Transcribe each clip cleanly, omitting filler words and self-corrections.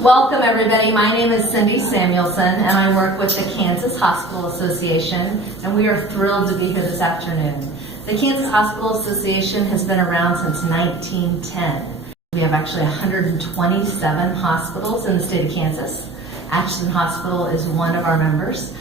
Welcome everybody. My name is Cindy Samuelson and I work with the Kansas Hospital Association, and we are thrilled to be here this afternoon. The Kansas Hospital Association has been around since 1910. We have actually 127 hospitals in the state of Kansas. Atchison Hospital is one of our members.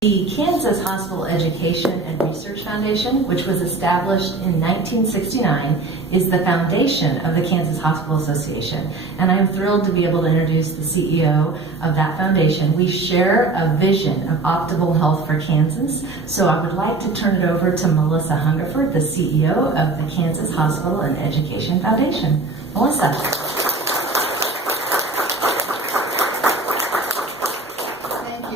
The Kansas Hospital Education and Research Foundation, which was established in 1969, is the foundation of the Kansas Hospital Association. And I'm thrilled to be able to introduce the CEO of that foundation. We share a vision of optimal health for Kansas. So I would like to turn it over to Melissa Hungerford, the CEO of the Kansas Hospital and Education Foundation. Melissa.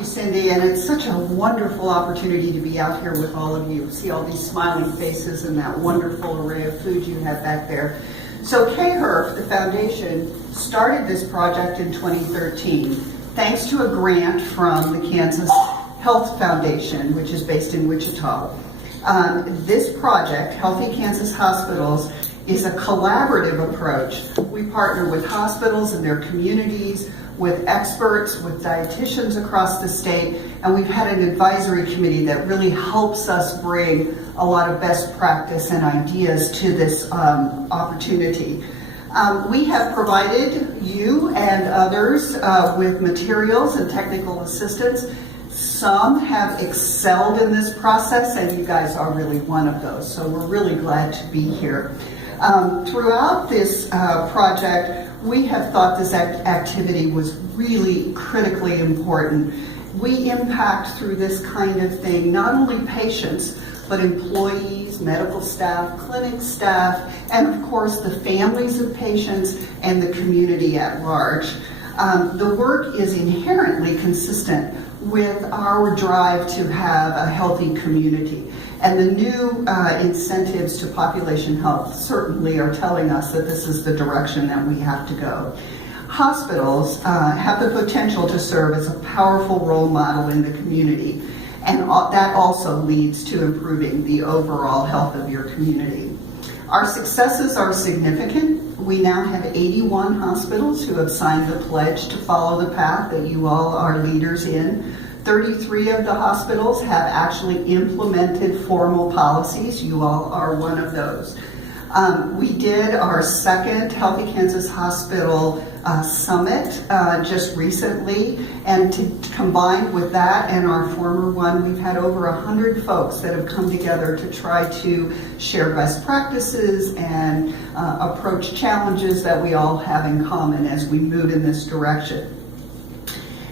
Cindy, and it's such a wonderful opportunity to be out here with all of you. See all these smiling faces and that wonderful array of food you have back there. So KHERF, the foundation, started this project in 2013 thanks to a grant from the Kansas Health Foundation, which is based in Wichita. This project, Healthy Kansas Hospitals, is a collaborative approach. We partner with hospitals and their communities, with experts, with dietitians across the state, and we've had an advisory committee that really helps us bring a lot of best practice and ideas to this opportunity. We have provided you and others with materials and technical assistance. Some have excelled in this process, and you guys are really one of those, so we're really glad to be here. Throughout this project, we have thought this activity was really critically important. We impact through this kind of thing not only patients, but employees, medical staff, clinic staff, and of course the families of patients and the community at large. The work is inherently consistent with our drive to have a healthy community. And the new incentives to population health certainly are telling us that this is the direction that we have to go. Hospitals have the potential to serve as a powerful role model in the community, and that also leads to improving the overall health of your community. Our successes are significant. We now have 81 hospitals who have signed the pledge to follow the path that you all are leaders in. 33 of the hospitals have actually implemented formal policies. You all are one of those. We did our second Healthy Kansas Hospital Summit just recently, and combined with that and our former one, we've had over 100 folks that have come together to try to share best practices and approach challenges that we all have in common as we move in this direction.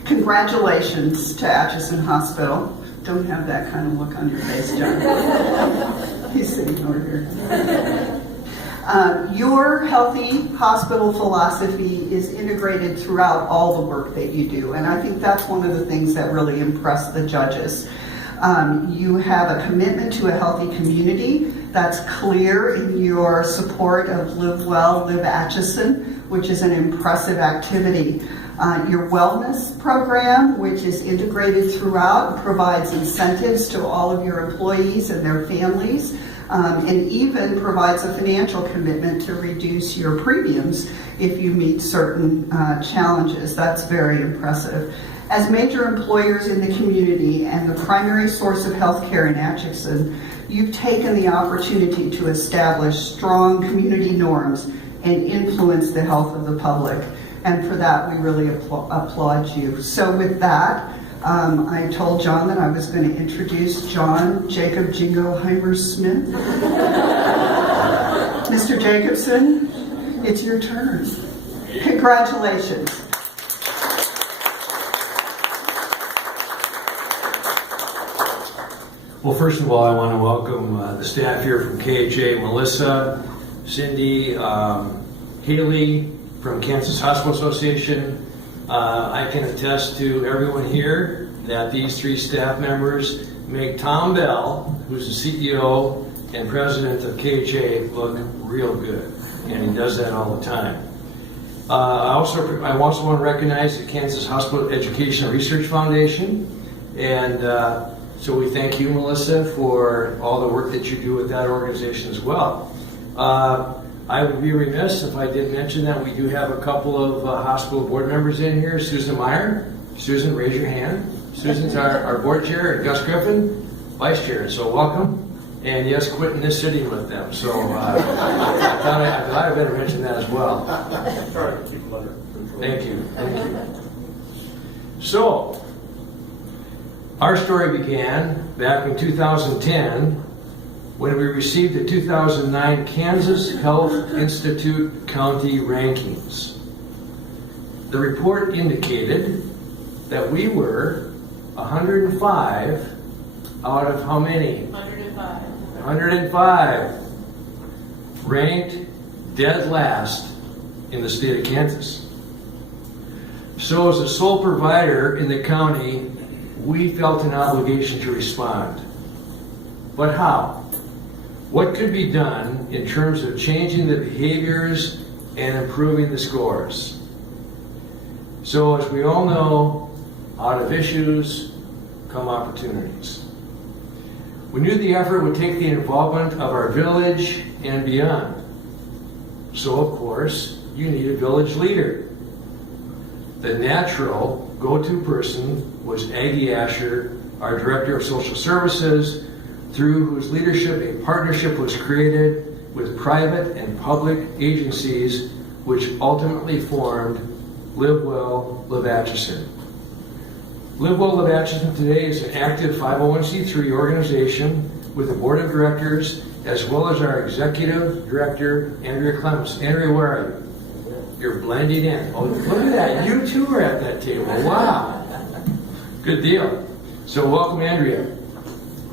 Congratulations to Atchison Hospital. Don't have that kind of look on your face, John. He's sitting over here. Your healthy hospital philosophy is integrated throughout all the work that you do, and I think that's one of the things that really impressed the judges. You have a commitment to a healthy community. That's clear in your support of Live Well, Live Atchison, which is an impressive activity. Your wellness program, which is integrated throughout, provides incentives to all of your employees and their families, and even provides a financial commitment to reduce your premiums if you meet certain challenges. That's very impressive. As major employers in the community and the primary source of healthcare in Atchison, you've taken the opportunity to establish strong community norms and influence the health of the public. And for that, we really applaud you. So with that, I told John that I was going to introduce John Jacob Jingleheimer Smith. Mr. Jacobson, it's your turn. Congratulations. Well, first of all, I want to welcome the staff here from KHA, Melissa, Cindy, Haley, from Kansas Hospital Association. I can attest to everyone here that these three staff members make Tom Bell, who's the CEO and president of KHA, look real good, and he does that all the time. I also want to recognize the Kansas Hospital Education and Research Foundation, and so we thank you, Melissa, for all the work that you do with that organization as well. I would be remiss if I didn't mention that we do have a couple of hospital board members in here. Susan Meyer. Susan, raise your hand. Susan's our board chair, and Gus Griffin, vice chair. So welcome. And yes, Quentin is sitting with them. So I thought I better mention that as well. Try to keep them under control. Thank you. Thank you. So, our story began back in 2010 when we received the 2009 Kansas Health Institute County Rankings. The report indicated that we were 105 out of how many? 105. 105 ranked dead last in the state of Kansas. So as a sole provider in the county, we felt an obligation to respond. But how? What could be done in terms of changing the behaviors and improving the scores? So as we all know, out of issues come opportunities. We knew the effort would take the involvement of our village and beyond. So of course, you need a village leader. The natural go-to person was Aggie Asher, our Director of Social Services, through whose leadership a partnership was created with private and public agencies, which ultimately formed Live Well, Live Atchison. Live Well, Live Atchison today is an active 501c3 organization with a board of directors, as well as our executive director, Andrea Clemens. Andrea, where are you? You're blending in. Oh, look at that. You too are at that table. Wow. Good deal. So welcome, Andrea.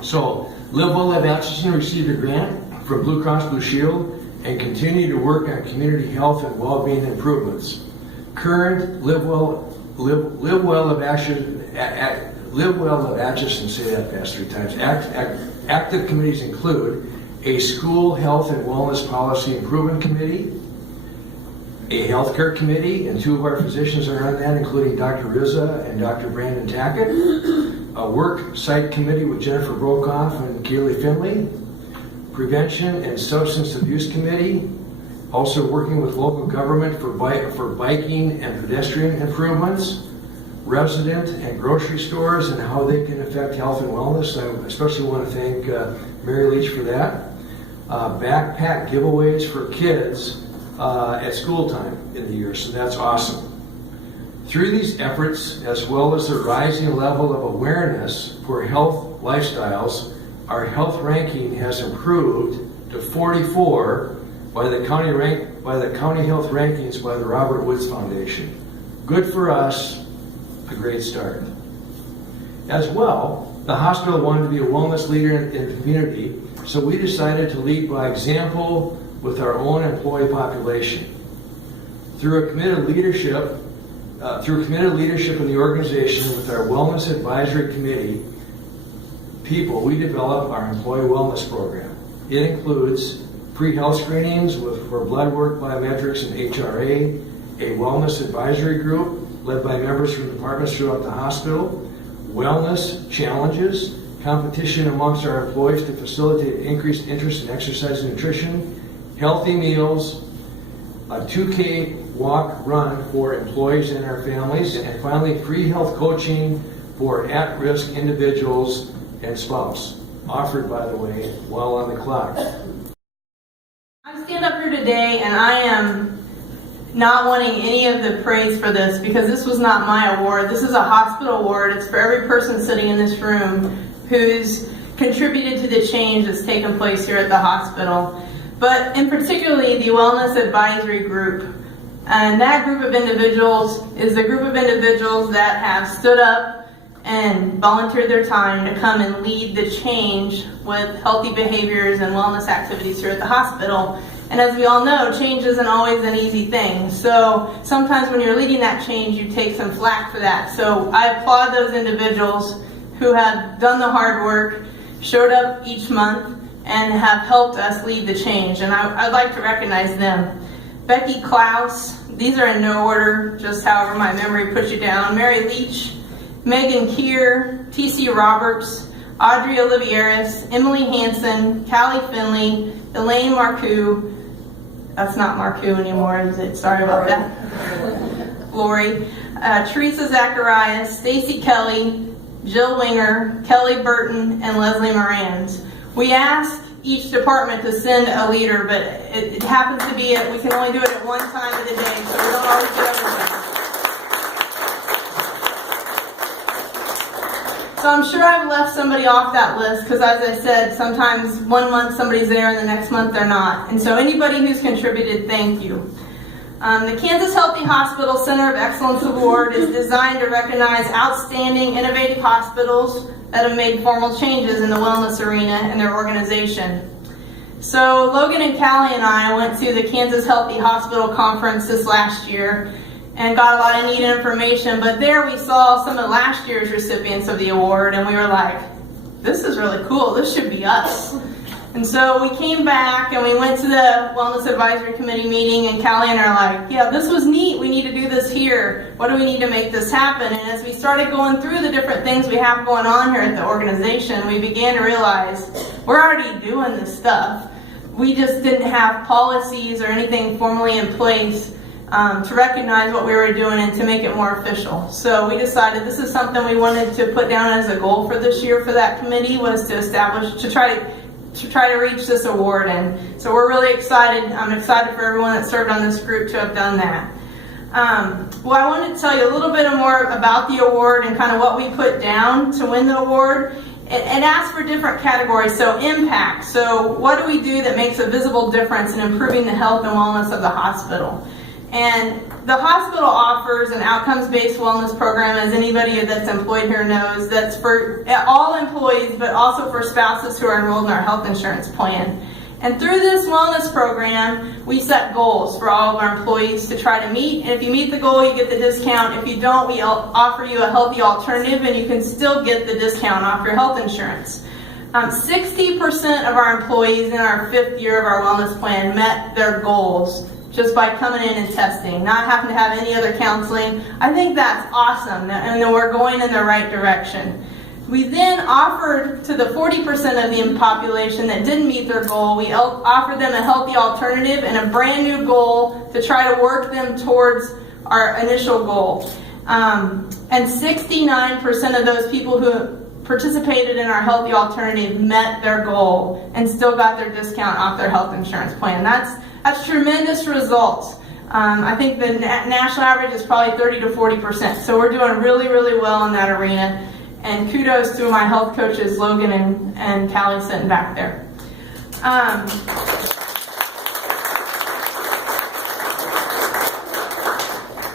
So Live Well, Live Atchison received a grant from Blue Cross Blue Shield and continue to work on community health and well-being improvements. Current Live Well, Live Atchison, say that fast 3 times. Active committees include a school health and wellness policy improvement committee, a healthcare committee, and 2 of our physicians are on that, including Dr. Rizza and Dr. Brandon Tackett, a work site committee with Jennifer Brokoff and Kaylee Finley, prevention and substance abuse committee, also working with local government for biking and pedestrian improvements, resident and grocery stores and how they can affect health and wellness. I especially want to thank Mary Leach for that. Backpack giveaways for kids at school time in the year, so that's awesome. Through these efforts, as well as the rising level of awareness for health lifestyles, our health ranking has improved to 44 by the county health rankings by the Robert Woods Foundation. Good for us, a great start. As well, the hospital wanted to be a wellness leader in the community, so we decided to lead by example with our own employee population. Through committed leadership in the organization with our Wellness Advisory Committee people, we develop our employee wellness program. It includes pre-health screenings for blood work, biometrics, and HRA, a wellness advisory group led by members from departments throughout the hospital, wellness challenges, competition amongst our employees to facilitate increased interest in exercise and nutrition, healthy meals, a 2K walk run for employees and our families, and finally free health coaching for at-risk individuals and spouse, offered, by the way, while on the clock. I'm standing up here today and I am not wanting any of the praise for this because this was not my award. This is a hospital award. It's for every person sitting in this room who's contributed to the change that's taken place here at the hospital. But in particularly the Wellness Advisory Group. And that group of individuals is the group of individuals that have stood up and volunteered their time to come and lead the change with healthy behaviors and wellness activities here at the hospital. And as we all know, change isn't always an easy thing. So sometimes when you're leading that change, you take some flack for that. So I applaud those individuals who have done the hard work, showed up each month, and have helped us lead the change. And I'd like to recognize them. Becky Klaus, these are in no order, just however my memory puts you down. Mary Leach, Megan Keir, T.C. Roberts, Audrey Olivieris, Emily Hansen, Callie Finley, Elaine Marcoux, That's not Marku anymore, is it? Sorry about that. Lori. Teresa Zacharias, Stacy Kelly, Jill Winger, Kelly Burton, and Leslie Morans. We ask each department to send a leader, but it happens to be we can only do it at one time of the day, so we don't always get everybody. So I'm sure I've left somebody off that list because, as I said, sometimes one month somebody's there and the next month they're not. And so anybody who's contributed, thank you. The Kansas Healthy Hospital Center of Excellence Award is designed to recognize outstanding, innovative hospitals that have made formal changes in the wellness arena and their organization. So Logan and Callie and I went to the Kansas Healthy Hospital Conference this last year and got a lot of neat information, but there we saw some of last year's recipients of the award, and we were like, this is really cool, this should be us. And so we came back and we went to the Wellness Advisory Committee meeting, and Callie and I are like, yeah, this was neat, we need to do this here. What do we need to make this happen? And as we started going through the different things we have going on here at the organization, we began to realize we're already doing this stuff. We just didn't have policies or anything formally in place to recognize what we were doing and to make it more official. So we decided this is something we wanted to put down as a goal for this year for that committee, was to establish, to try to reach this award. And so we're really excited. I'm excited for everyone that served on this group to have done that. Well, I wanted to tell you a little bit more about the award and kind of what we put down to win the award. It asks for different categories. So impact. So what do we do that makes a visible difference in improving the health and wellness of the hospital? And the hospital offers an outcomes-based wellness program, as anybody that's employed here knows, that's for all employees, but also for spouses who are enrolled in our health insurance plan. And through this wellness program, we set goals for all of our employees to try to meet. And if you meet the goal, you get the discount. If you don't, we offer you a healthy alternative, and you can still get the discount off your health insurance. 60% of our employees in our 5th year of our wellness plan met their goals just by coming in and testing, not having to have any other counseling. I think that's awesome, and then we're going in the right direction. We then offered to the 40% of the population that didn't meet their goal, we offered them a healthy alternative and a brand new goal to try to work them towards our initial goal. And 69% of those people who participated in our healthy alternative met their goal and still got their discount off their health insurance plan. That's tremendous results. I think the national average is probably 30 to 40%. So we're doing really, really well in that arena. And kudos to my health coaches, Logan and Callie, sitting back there.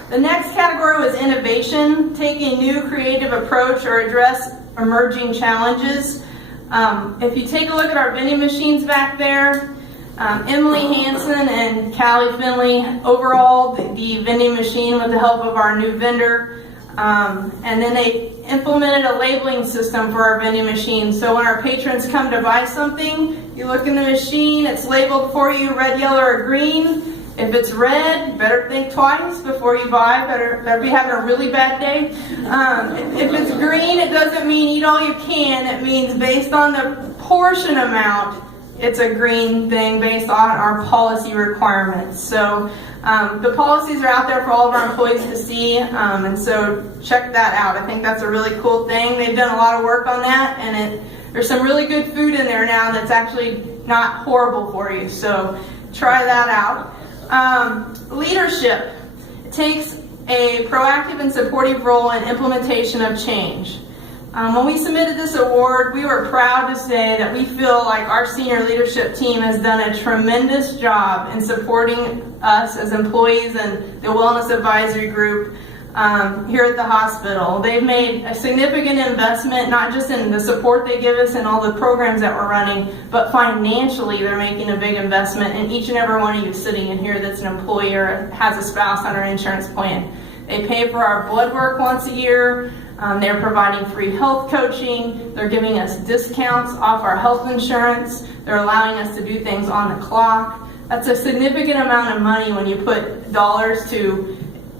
The next category was innovation, take a new creative approach or address emerging challenges. If you take a look at our vending machines back there, Emily Hansen and Callie Finley overhauled the vending machine with the help of our new vendor. And then they implemented a labeling system for our vending machine. So when our patrons come to buy something, you look in the machine, it's labeled for you, red, yellow, or green. If it's red, you better think twice before you buy. Better be having a really bad day. If it's green, it doesn't mean eat all you can. It means based on the portion amount, it's a green thing based on our policy requirements. So the policies are out there for all of our employees to see, and so check that out. I think that's a really cool thing. They've done a lot of work on that, and there's some really good food in there now that's actually not horrible for you. So try that out. Leadership. It takes a proactive and supportive role in implementation of change. When we submitted this award, we were proud to say that we feel like our senior leadership team has done a tremendous job in supporting us as employees and the Wellness Advisory Group here at the hospital. They've made a significant investment, not just in the support they give us and all the programs that we're running, but financially they're making a big investment in each and every one of you sitting in here that's an employee or has a spouse on our insurance plan. They pay for our blood work once a year. They're providing free health coaching. They're giving us discounts off our health insurance. They're allowing us to do things on the clock. That's a significant amount of money when you put dollars to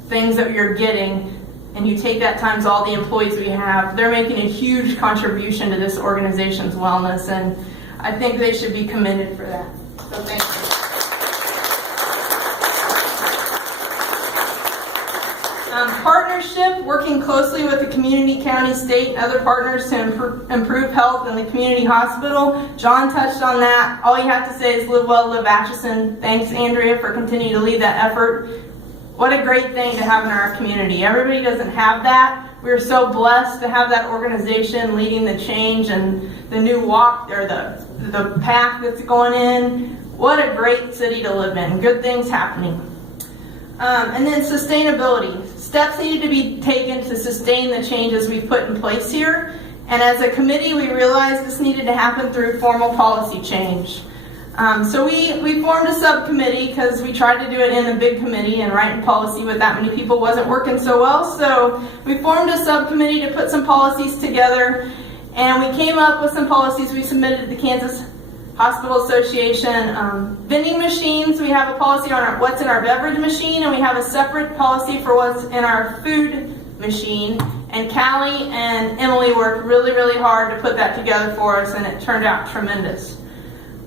things that you're getting, and you take that times all the employees we have. They're making a huge contribution to this organization's wellness, and I think they should be commended for that. So thank you. Partnership, working closely with the community, county, state, and other partners to improve health in the community hospital. John touched on that. All you have to say is live well, live Atchison. Thanks, Andrea, for continuing to lead that effort. What a great thing to have in our community. Everybody doesn't have that. We're so blessed to have that organization leading the change and the new walk, or the path that's going in. What a great city to live in. Good things happening. And then sustainability. Steps needed to be taken to sustain the changes we've put in place here. And as a committee, we realized this needed to happen through formal policy change. So we formed a subcommittee because we tried to do it in a big committee, and writing policy with that many people wasn't working so well. So we formed a subcommittee to put some policies together, and we came up with some policies we submitted to the Kansas Hospital Association. Vending machines, we have a policy on what's in our beverage machine, and we have a separate policy for what's in our food machine. And Callie and Emily worked really, really hard to put that together for us, and it turned out tremendous.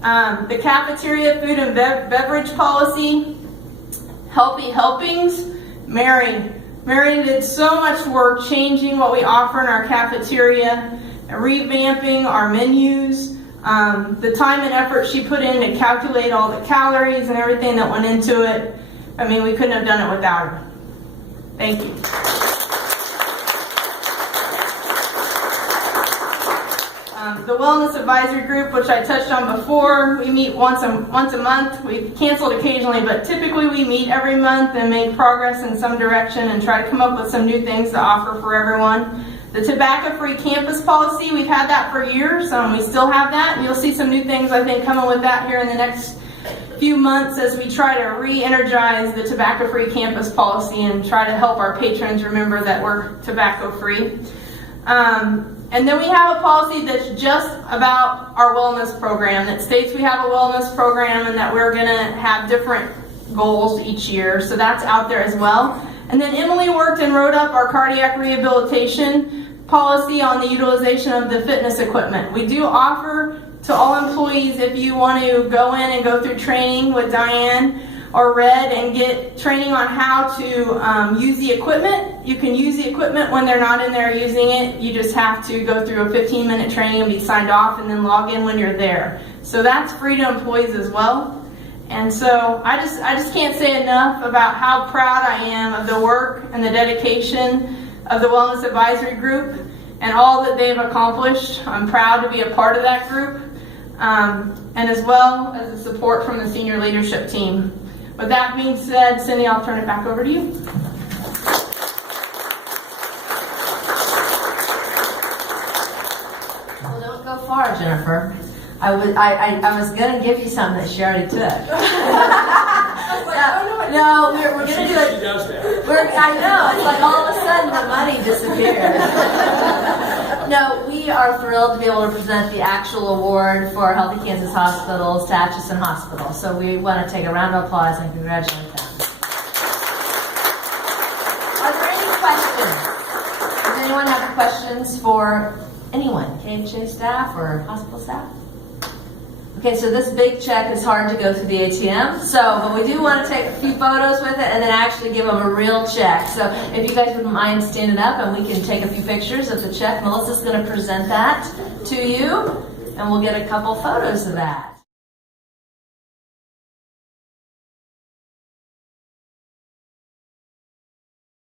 The cafeteria food and beverage policy, healthy helpings. Mary did so much work changing what we offer in our cafeteria, revamping our menus. The time and effort she put in to calculate all the calories and everything that went into it. I mean, we couldn't have done it without her. Thank you. The Wellness Advisory Group, which I touched on before, we meet once a month. We've canceled occasionally, but typically we meet every month and make progress in some direction and try to come up with some new things to offer for everyone. The tobacco-free campus policy, we've had that for years, we still have that. You'll see some new things, I think, coming with that here in the next few months as we try to re-energize the tobacco-free campus policy and try to help our patrons remember that we're tobacco-free. And then we have a policy that's just about our wellness program, that states we have a wellness program and that we're going to have different goals each year. So that's out there as well. And then Emily worked and wrote up our cardiac rehabilitation policy on the utilization of the fitness equipment. We do offer to all employees, if you want to go in and go through training with Diane or Red and get training on how to use the equipment. You can use the equipment when they're not in there using it. You just have to go through a 15-minute training and be signed off and then log in when you're there. So that's free to employees as well. And so I just can't say enough about how proud I am of the work and the dedication of the Wellness Advisory Group and all that they've accomplished. I'm proud to be a part of that group, and as well as the support from the senior leadership team. With that being said, Cindy, I'll turn it back over to you. Well, don't go far, Jennifer. I was going to give you something that she already took. No, we're going to do it. She does that. I know, it's like all of a sudden the money disappeared. No, we are thrilled to be able to present the actual award for Healthy Kansas Hospitals to Atchison Hospital. So we want to take a round of applause and congratulate them. Are there any questions? Does anyone have questions for anyone? KHA staff or hospital staff? Okay, so this big check is hard to go through the ATM, but we do want to take a few photos with it and then actually give them a real check. So if you guys wouldn't mind standing up and we can take a few pictures of the check. Melissa's going to present that to you and we'll get a couple photos of that.